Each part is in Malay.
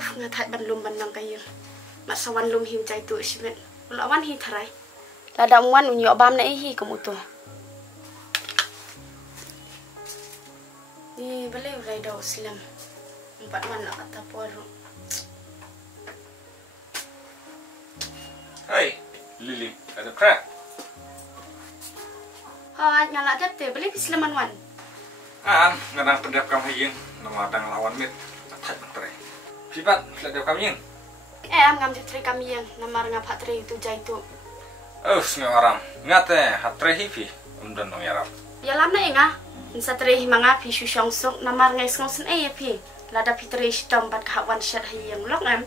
ngatai ban lum ban nang kayu. Mak sawan lum him cai tu simet. Ulawan hi tharai. Lada muan unyo bam na hi kamu tu. Ni balai urai dah Islam. Empat wan nak kata poru. Hai, Lily, ada crack? Ngalak date balai Islaman wan. Ngadang pendap kami yang nama dang lawan mit. Atat menteri. Sipat, pendap kami yang. Am ngam jutri kami yang namar ngap hatri itu jai tu. Semua orang ngate hatri hivi umdan nong yaram. Ya lama enga. Nsa tri manga pi shu shong sok namar ngai song sen pi. Lada pitri shitam bat kawan syar yang lok am.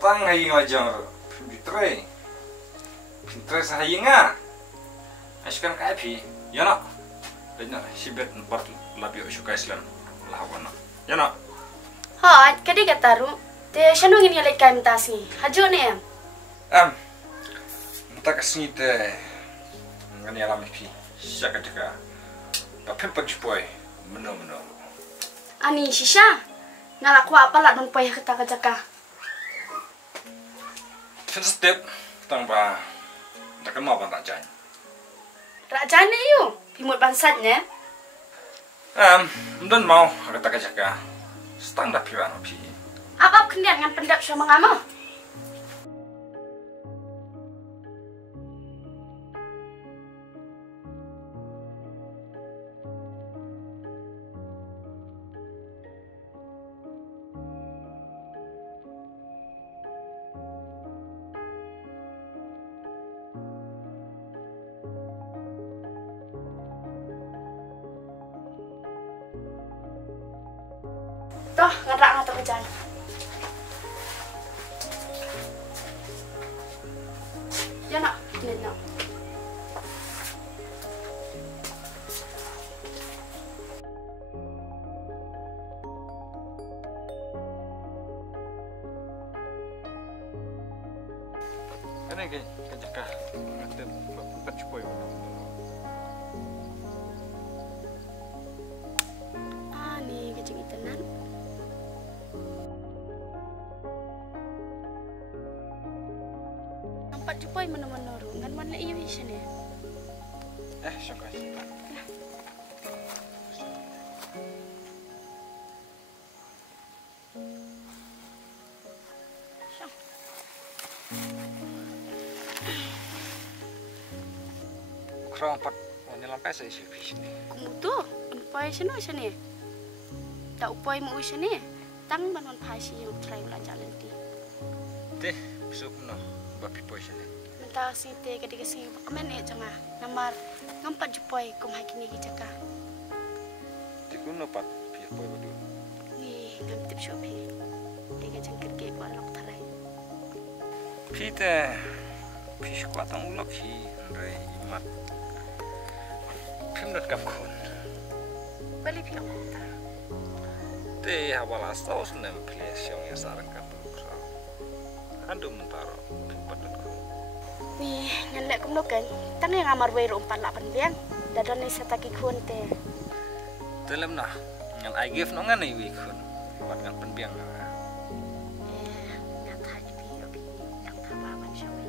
Tang hai ngajang pitri. Pitri sahayi nga. Askan kai pi. Ya nak. Dan sibet empat lebih suka Islam lawan. Ya nak. Kadi kataru. Te shanung ini lek kai mtasi. Hajo ne am. Mta kasni te ngani alam pi. Siapa juga. Tapi pencupai meno. Ani shisha. Ngalak wa apa lah non payah kita kajaka. Step tangba. Tak mau ban rajan. Rajan ne yu. Pimut bansatnya. Dan mau kita kajaka. Stang dah piran pi. Apa kendian ngan pendap sama ngama? Toh, ngerak ngatur kerjaan. Ya nak, ini nak. Ini kajaka. Ngate pencupai meno. Ni kecing itenan. Nampak cupai menurut ngan mana iyo isine. Syukur. Kurang empat menyelam pesa isi sini. Kamu tu, upai sini. Tak upai mau sini. Tang banon pasi yang try ulah jalan ti. Teh, besok no, bapi poi sini. Mentah si te kadi kasi komen janga. Namar ngampat jupai kum hakini gijaka. Tikun no pat pi poi badu. Ni ngam tip shopi. Tiga jengkir ke walok tarai. Pi te pi squatang ulok hi andre imat. Pim dot kap kun. Balik pi aku ta. Te hawala saus nem ples yang sarang kap. Ando mentaro pim dot kun. Ni ngalek kum lokan. Tang yang amar wei ro 48 biang. Dadan ni sataki kun te. Dalam nah ngan I give no ngan iwi kun. Buat ngan penbiang. Ngat haji pi opi. Yang tababan syawi.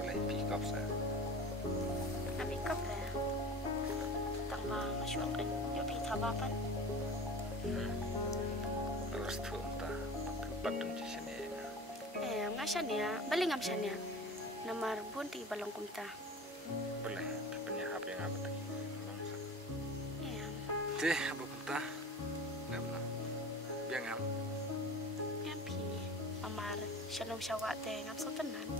Boleh pick up saya. Abi kap la. Tang ma masyual kan. Yo pi tababan. Terus tu entah padum di sini. Ngasyan ya. Balik ngamsyan ya. Namar bunti balong kumta. Boleh punya HP yang apa tadi? Iya. Teh apa kumta? Namna. Biang am. Ya pi. Amar shalom syawak te ngam sotenan.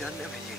dan em hay